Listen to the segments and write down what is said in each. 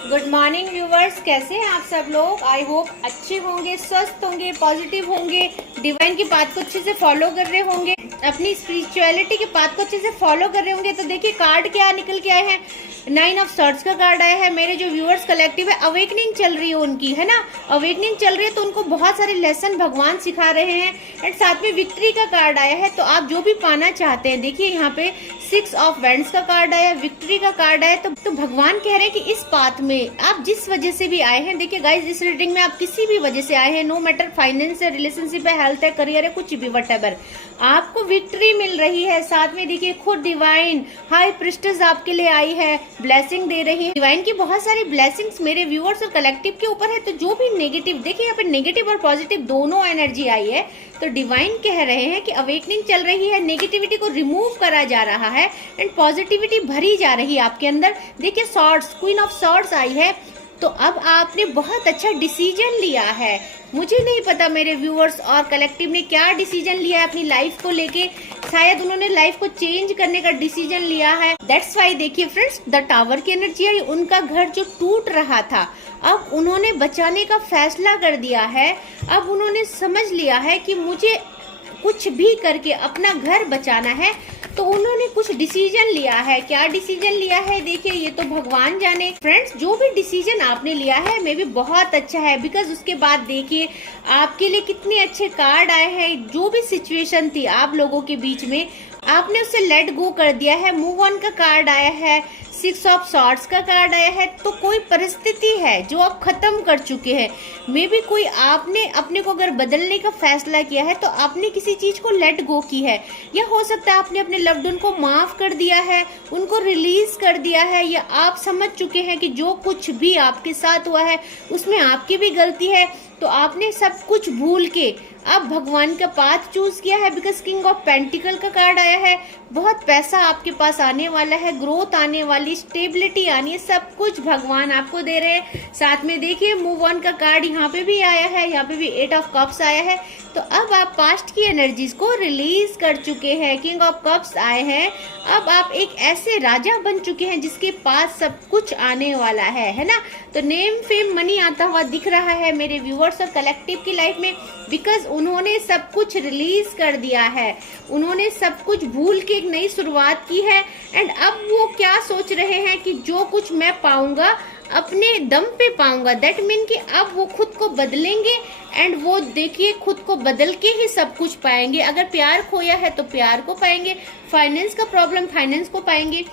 Good morning viewers, कैसे हैं आप सब लोग। आई होप अच्छे होंगे, स्वस्थ होंगे, पॉजिटिव होंगे, डिवाइन की बात को अच्छे से फॉलो कर रहे होंगे, अपनी स्पिरिचुअलिटी की बात को अच्छे से फॉलो कर रहे होंगे। तो देखिए कार्ड क्या निकल के आए हैं, 9 ऑफ सॉर्ड्स का कार्ड आया है। मेरे जो व्यूअर्स कलेक्टिव है, अवेकनिंग चल रही है उनकी, है ना, अवेकनिंग चल रही है, तो उनको बहुत सारे लेसन भगवान सिखा रहे हैं। एंड साथ में विक्ट्री का कार्ड आया है। तो आप जो भी पाना चाहते हैं, देखिए यहाँ पे 6 ऑफ वैंड्स का कार्ड आया, विक्ट्री का कार्ड आया। तो भगवान कह रहे हैं कि इस पाथ में आप जिस वजह से भी आए हैं, देखिए गाइज इस रीडिंग में आप किसी भी वजह से आए हैं, नो मैटर फाइनेंस है, रिलेशनशिप है, हेल्थ है, करियर है, कुछ भी व्हाटएवर, आपको विक्ट्री मिल रही है। साथ में देखिए खुद डिवाइन हाई प्रिस्टेस आपके लिए आई है, ब्लेसिंग दे रही है। डिवाइन की बहुत सारी ब्लेसिंग्स मेरे व्यूअर्स और कलेक्टिव के ऊपर है। तो जो भी नेगेटिव, देखिए यहाँ पे नेगेटिव और पॉजिटिव दोनों एनर्जी आई है। तो डिवाइन कह रहे हैं कि अवेकनिंग चल रही है, नेगेटिविटी को रिमूव करा जा रहा है एंड पॉजिटिविटी भरी जा रही है आपके अंदर। देखिए सॉर्ड्स, क्वीन ऑफ सॉर्ड्स आई है। तो अब आपने बहुत अच्छा डिसीजन लिया है। मुझे नहीं पता मेरे व्यूअर्स और कलेक्टिव ने क्या डिसीजन लिया है अपनी लाइफ को लेके। शायद उन्होंने लाइफ को चेंज करने का डिसीजन लिया है। दैट्स वाई देखिए फ्रेंड्स, द टावर की एनर्जी है। उनका घर जो टूट रहा था, अब उन्होंने बचाने का फैसला कर दिया है। अब उन्होंने समझ लिया है कि मुझे कुछ भी करके अपना घर बचाना है। तो उन्होंने कुछ डिसीजन लिया है। क्या डिसीजन लिया है, देखिए ये तो भगवान जाने। फ्रेंड्स, जो भी डिसीजन आपने लिया है मे भी बहुत अच्छा है, बिकॉज उसके बाद देखिए आपके लिए कितने अच्छे कार्ड आए हैं। जो भी सिचुएशन थी आप लोगों के बीच में, आपने उससे लेट गो कर दिया है। मूव ऑन का कार्ड आया है, 6 ऑफ सॉर्ड्स का कार्ड आया है। तो कोई परिस्थिति है जो आप खत्म कर चुके हैं। मे बी कोई आपने अपने को अगर बदलने का फैसला किया है, तो आपने किसी चीज को लेट गो की है, या हो सकता है आपने अपने लव्ड वन को माफ कर दिया है, उनको रिलीज कर दिया है, या आप समझ चुके हैं कि जो कुछ भी आपके साथ हुआ है उसमें आपकी भी गलती है। तो आपने सब कुछ भूल के अब भगवान का पाथ चूज किया है, बिकॉज किंग ऑफ पेंटिकल का कार्ड आया है। बहुत पैसा आपके पास आने वाला है, ग्रोथ आने वाली, स्टेबिलिटी आनी है, सब कुछ भगवान आपको दे रहे हैं। साथ में देखिए मूव ऑन का कार्ड यहाँ पे भी आया है, यहाँ पे भी 8 ऑफ कप्स आया है। तो अब आप पास्ट की एनर्जीज को रिलीज कर चुके हैं। किंग ऑफ कप्स आए हैं। अब आप एक ऐसे राजा बन चुके हैं जिसके पास सब कुछ आने वाला है ना। तो नेम फेम मनी आता हुआ दिख रहा है मेरे व्यूअर्स और कलेक्टिव की लाइफ में, बिकॉज उन्होंने सब कुछ रिलीज कर दिया है। उन्होंने सब कुछ भूल के एक नई शुरुआत की है। एंड अब वो क्या सोच रहे हैं कि जो कुछ मैं पाऊंगा अपने दम पे पाऊंगा। दैट मीन कि अब वो खुद को बदलेंगे एंड वो देखिए खुद को बदल के ही सब कुछ पाएंगे। अगर प्यार खोया है तो प्यार को पाएंगे, फाइनेंस का प्रॉब्लम फाइनेंस को पाएंगे।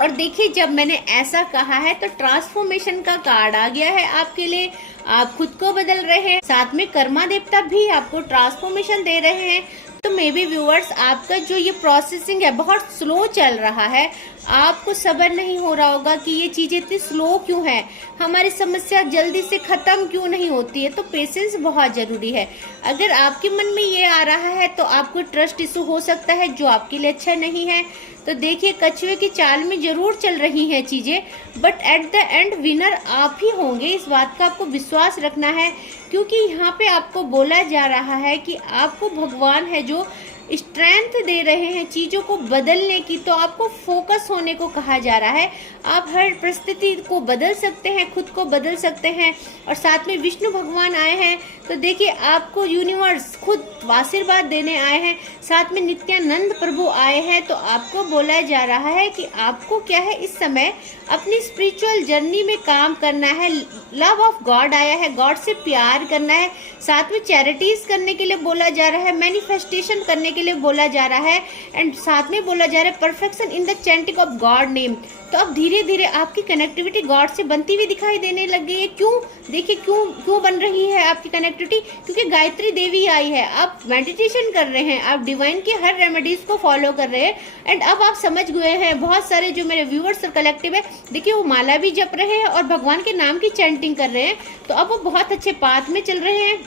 और देखिए जब मैंने ऐसा कहा है तो ट्रांसफॉर्मेशन का कार्ड आ गया है आपके लिए। आप खुद को बदल रहे हैं, साथ में कर्मा देवता भी आपको ट्रांसफॉर्मेशन दे रहे हैं। तो मे बी व्यूअर्स, आपका जो ये प्रोसेसिंग है बहुत स्लो चल रहा है। आपको सब्र नहीं हो रहा होगा कि ये चीजें इतनी स्लो क्यों है, हमारी समस्या जल्दी से खत्म क्यों नहीं होती है। तो पेशेंस बहुत जरूरी है। अगर आपके मन में ये आ रहा है तो आपको ट्रस्ट इशू हो सकता है जो आपके लिए अच्छा नहीं है। तो देखिए कछुए की चाल में जरूर चल रही हैं चीजें, but at the end winner आप ही होंगे। इस बात का आपको विश्वास रखना है, क्योंकि यहाँ पे आपको बोला जा रहा है कि आपको भगवान है जो स्ट्रेंथ दे रहे हैं चीजों को बदलने की। तो आपको फोकस होने को कहा जा रहा है। आप हर परिस्थिति को बदल सकते हैं, खुद को बदल सकते हैं। और साथ में विष्णु भगवान आए हैं। तो देखिए आपको यूनिवर्स खुद आशीर्वाद देने आए हैं। साथ में नित्यानंद प्रभु आए हैं। तो आपको बोला जा रहा है कि आपको क्या है, इस समय अपनी स्पिरिचुअल जर्नी में काम करना है। लव ऑफ गॉड आया है, गॉड से प्यार करना है। साथ में चैरिटीज करने के लिए बोला जा रहा है, मैनिफेस्टेशन करने के लिए बोला जा रहा है। एंड साथ में बोला जा रहा है perfection in the chanting of God name. तो अब धीरे धीरे आपकी कनेक्टिविटी गॉड से बनती हुई दिखाई देने लग गई है। क्यों, देखिए क्यों बन रही है आपकी कनेक्टिविटी, क्योंकि गायत्री देवी आई है। आप मेडिटेशन कर रहे हैं, आप डिवाइन की हर रेमेडीज को फॉलो कर रहे हैं। एंड अब आप समझ गए हैं, बहुत सारे जो मेरे व्यूअर्स और कलेक्टिव है, देखिए वो माला भी जप रहे हैं और भगवान के नाम की चैंटिंग कर रहे हैं। तो अब वो बहुत अच्छे पाथ में चल रहे हैं।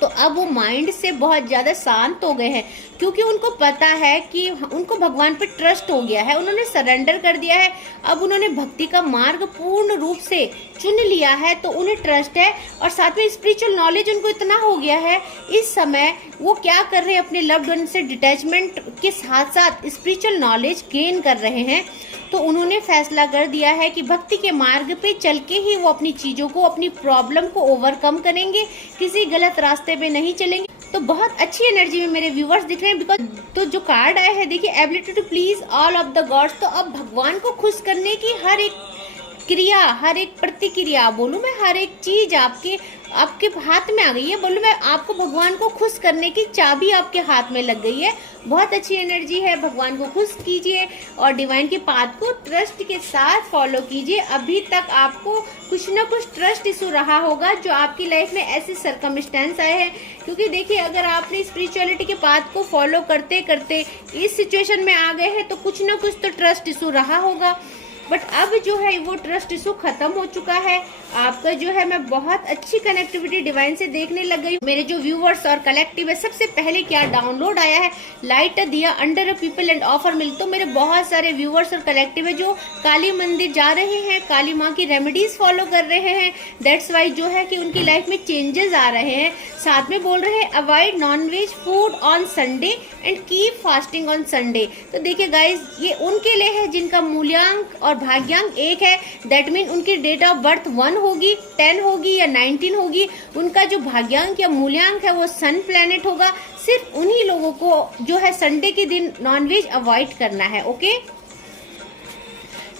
तो अब वो माइंड से बहुत ज्यादा शांत हो गए हैं, क्योंकि उनको पता है कि उनको भगवान पे ट्रस्ट हो गया है, उन्होंने सरेंडर कर दिया है, अब उन्होंने भक्ति का मार्ग पूर्ण रूप से चुन लिया है, तो उन्हें ट्रस्ट है और साथ में स्पिरिचुअल नॉलेज उनको इतना हो गया है। इस समय वो क्या कर रहे हैं, अपने लव्ड वन से डिटैचमेंट के साथ साथ स्पिरिचुअल नॉलेज गेन कर रहे हैं। तो उन्होंने फैसला कर दिया है कि भक्ति के मार्ग पे चल के ही वो अपनी चीज़ों को, अपनी प्रॉब्लम को ओवरकम करेंगे, किसी गलत रास्ते पे नहीं चलेंगे। तो बहुत अच्छी एनर्जी में मेरे व्यूवर्स दिख रहे हैं। बिकॉज तो जो कार्ड आया है देखिए, ability to please all of the gods. तो अब भगवान को खुश करने की हर एक क्रिया, हर एक प्रतिक्रिया, बोलूँ मैं हर एक चीज आपके हाथ में आ गई है। बोलूँ मैं आपको भगवान को खुश करने की चाबी आपके हाथ में लग गई है। बहुत अच्छी एनर्जी है, भगवान को खुश कीजिए और डिवाइन की बात को ट्रस्ट के साथ फॉलो कीजिए। अभी तक आपको कुछ ना कुछ ट्रस्ट इशू रहा होगा जो आपकी लाइफ में ऐसे सर्कमस्टेंस आए हैं, क्योंकि देखिए अगर आपने स्पिरिचुअलिटी के बात को फॉलो करते करते इस सिचुएशन में आ गए हैं तो कुछ ना कुछ तो ट्रस्ट इशू रहा होगा। बट अब जो है वो ट्रस्ट इशू खत्म हो चुका है। आपका जो है मैं बहुत अच्छी कनेक्टिविटी डिवाइन से देखने लग गई। मेरे जो व्यूवर्स और कलेक्टिव है, सबसे पहले क्या डाउनलोड आया है, लाइट दिया under a people and offer मिल। तो मेरे बहुत सारे व्यूवर्स और कलेक्टिव है जो काली मंदिर जा रहे हैं, काली माँ की रेमेडीज फॉलो कर रहे हैं। दैट्स वाई जो है कि उनकी लाइफ में चेंजेस आ रहे हैं। साथ में बोल रहे हैं avoid nonveg food on Sunday and keep fasting on Sunday. तो देखिए गाइज, ये उनके लिए है जिनका मूल्यांक और भाग्यांक 1 है। दैट मीन उनकी डेट ऑफ बर्थ 1 होगी, 10 होगी या 19 होगी। उनका जो भाग्यांक या मूल्यांक है वो सन प्लैनेट होगा। सिर्फ उन्हीं लोगों को जो है संडे के दिन नॉनवेज अवॉइड करना है। Okay,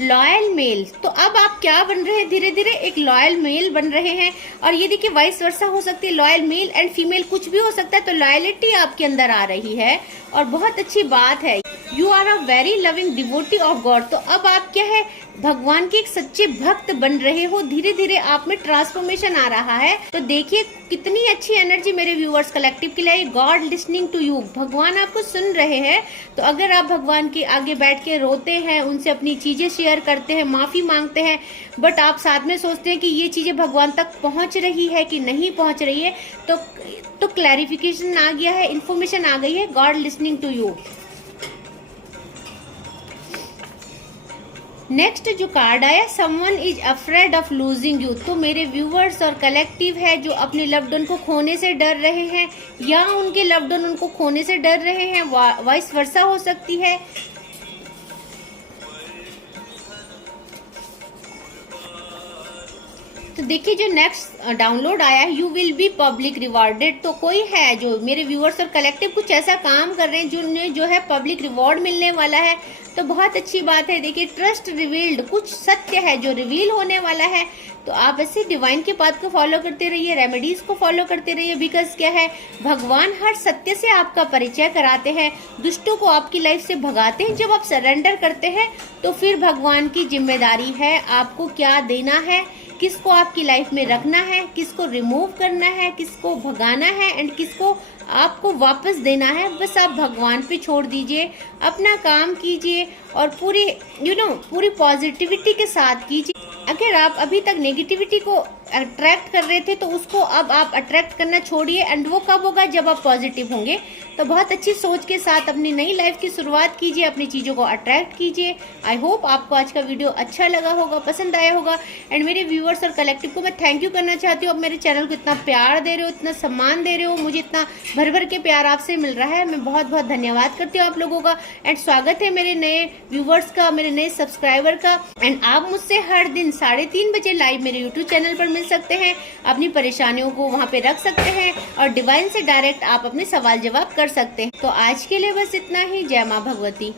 loyal male. तो अब आप क्या बन रहे हैं, धीरे धीरे एक लॉयल मेल बन रहे हैं। और ये देखिए वाइस वर्सा हो सकती है, लॉयल मेल एंड फीमेल कुछ भी हो सकता है। तो लॉयलिटी आपके अंदर आ रही है और बहुत अच्छी बात है। You are a very loving devotee of God. तो अब आप क्या है, भगवान के एक सच्चे भक्त बन रहे हो। धीरे धीरे आप में ट्रांसफॉर्मेशन आ रहा है। तो देखिए कितनी अच्छी एनर्जी मेरे व्यूअर्स कलेक्टिव के लिए। गॉड लिसनिंग टू यू, भगवान आपको सुन रहे हैं। तो अगर आप भगवान के आगे बैठ के रोते हैं, उनसे अपनी चीजें शेयर करते हैं, माफी मांगते हैं, बट आप साथ में सोचते हैं कि ये चीजें भगवान तक पहुंच रही है कि नहीं पहुंच रही है, तो क्लैरिफिकेशन आ गया है, इन्फॉर्मेशन आ गई है। God listening to you. Next जो कार्ड आया, someone is afraid of losing you. तो मेरे व्यूवर्स और कलेक्टिव है जो अपने लव्ड वन को खोने से डर रहे हैं या उनके लव्ड वन उनको खोने से डर रहे हैं, वाइस वर्सा हो सकती है। तो देखिए जो नेक्स्ट डाउनलोड आया है, you will be public rewarded. तो कोई है जो मेरे व्यूअर्स और कलेक्टिव कुछ ऐसा काम कर रहे हैं जिन्हें जो है पब्लिक रिवॉर्ड मिलने वाला है। तो बहुत अच्छी बात है। देखिए ट्रस्ट रिवील्ड, कुछ सत्य है जो रिवील होने वाला है। तो आप ऐसे डिवाइन के पाथ को फॉलो करते रहिए, रेमेडीज को फॉलो करते रहिए। बिकॉज क्या है, भगवान हर सत्य से आपका परिचय कराते हैं, दुष्टों को आपकी लाइफ से भगाते हैं। जब आप सरेंडर करते हैं तो फिर भगवान की जिम्मेदारी है आपको क्या देना है, किसको आपकी लाइफ में रखना है, किसको रिमूव करना है, किसको भगाना है एंड किसको आपको वापस देना है। बस आप भगवान पे छोड़ दीजिए, अपना काम कीजिए और पूरी पॉजिटिविटी के साथ कीजिए। अगर आप अभी तक नेगेटिविटी को अट्रैक्ट कर रहे थे तो उसको अब आप अट्रैक्ट करना छोड़िए। एंड वो कब होगा, जब आप पॉजिटिव होंगे। तो बहुत अच्छी सोच के साथ अपनी नई लाइफ की शुरुआत कीजिए, अपनी चीज़ों को अट्रैक्ट कीजिए। आई होप आपको आज का वीडियो अच्छा लगा होगा, पसंद आया होगा। एंड मेरे व्यूअर्स और कलेक्टिव को मैं थैंक यू करना चाहती हूँ। आप मेरे चैनल को इतना प्यार दे रहे हो, इतना सम्मान दे रहे हो, मुझे इतना भर भर के प्यार आपसे मिल रहा है। मैं बहुत बहुत धन्यवाद करती हूँ आप लोगों का। एंड स्वागत है मेरे नए व्यूवर्स का, मेरे नए सब्सक्राइबर का। एंड आप मुझसे हर दिन 3:30 बजे लाइव मेरे यूट्यूब चैनल पर मिल सकते हैं, अपनी परेशानियों को वहाँ पे रख सकते हैं और डिवाइन से डायरेक्ट आप अपने सवाल जवाब कर सकते हैं। तो आज के लिए बस इतना ही। जय माँ भगवती।